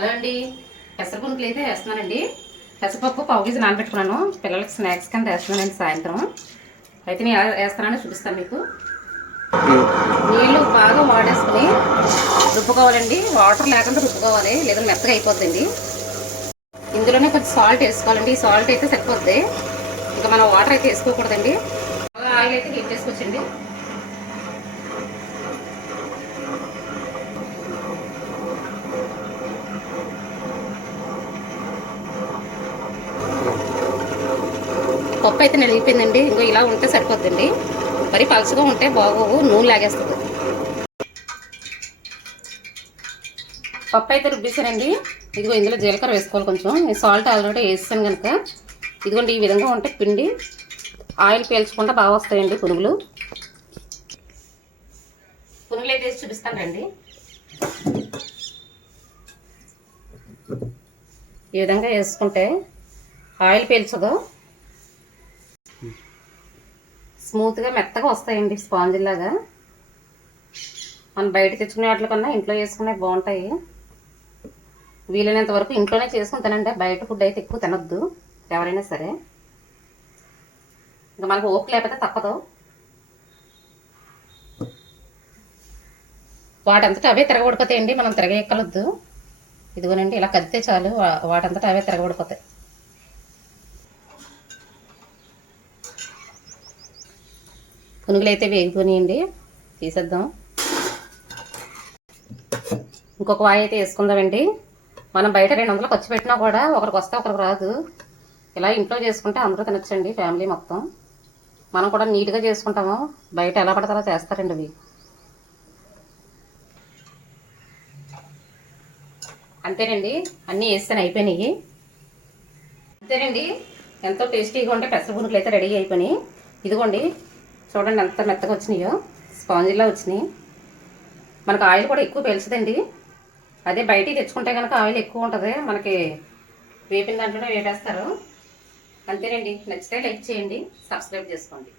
Hello అండి, పెసరపప్పులు అయితే వేస్తున్నానండి. పెసరపప్పు పావు కేజీ నానబెట్టుకున్నాను. పిల్లలకి స్నాక్స్ కింద వేస్తున్నానండి సాయంత్రం. అయితే నేను ఎలా వేస్తున్నానో చూపిస్తాను మీకు. నీళ్ళు బాగా వాడేసుకుని రుబ్బుకోవాలండి. వాటర్ లేకుండా రుబ్బుకోవాలి, లేదా మెత్తగా అయిపోద్దండి. ఇందులోనే కొంచెం సాల్ట్ వేసుకోవాలండి. ఈ సాల్ట్ అయితే సరిపోద్ది, ఇంకా మనం వాటర్ అయితే వేసుకోకూడదండి. ఆయిల్ అయితే హీట్ చేసుకోవచ్చండి. పప్పు అయితే నలిగిపోయిందండి. ఇంకో ఇలా ఉంటే సరిపోద్దండి. మరి పలుచగా ఉంటే బాగోవు, నూనె లాగేస్తుంది. పప్పు అయితే రుబ్బేసానండి. ఇదిగో ఇందులో జీలకర్ర వేసుకోవాలి కొంచెం. నేను సాల్ట్ ఆల్రెడీ వేసాను కనుక ఇదిగోండి ఈ విధంగా ఉంటే పిండి ఆయిల్ పీల్చకుండా బాగా వస్తాయండి పునుగులు. పునుగులు అయితే వేసి చూపిస్తాను రండి. ఈ విధంగా వేసుకుంటే ఆయిల్ పీల్చదు, స్మూత్గా మెత్తగా వస్తాయండి, స్పాంజిలాగా. మనం బయట తెచ్చుకునే వాటి కన్నా ఇంట్లో వేసుకునే బాగుంటాయి. వీలైనంత వరకు ఇంట్లోనే చేసుకుని తినండి. బయట ఫుడ్ అయితే ఎక్కువ తినొద్దు ఎవరైనా సరే. ఇంకా మనకు ఓపిక లేకపోతే తప్పదు. వాటంతటా అవే తిరగబడిపోతాయండి, మనం తిరగెక్కలొద్దు. ఇదిగోనండి ఇలా కదితే చాలు, వాటంతటా అవే తిరగబడిపోతాయి. పునుగులు అయితే వేగిపోయినాయండి, తీసేద్దాం. ఇంకొక వాయి అయితే వేసుకుందామండి. మనం బయట 200 ఖర్చు పెట్టినా కూడా ఒకరికి వస్తే ఒకరికి రాదు. ఇలా ఇంట్లో చేసుకుంటే అందరూ తినొచ్చండి, ఫ్యామిలీ మొత్తం. మనం కూడా నీట్గా చేసుకుంటాము, బయట ఎలా పడతారో చేస్తారండి అవి. అంతేనండి, అన్నీ వేస్తాను, అయిపోయినాయి. అంతేనండి, ఎంతో టేస్టీగా ఉంటే పెసర పునుగులు అయితే రెడీ అయిపోయినాయి. ఇదిగోండి చూడండి ఎంత మెత్తగా వచ్చినాయో, స్పాంజిలా వచ్చినాయి. మనకు ఆయిల్ కూడా ఎక్కువ పీల్చదండి. అదే బయటికి తెచ్చుకుంటే కనుక ఆయిల్ ఎక్కువ ఉంటుంది, మనకి వేపిన దాంట్లోనే వేపేస్తారు. అంతేనండి, నచ్చితే లైక్ చేయండి, సబ్స్క్రైబ్ చేసుకోండి.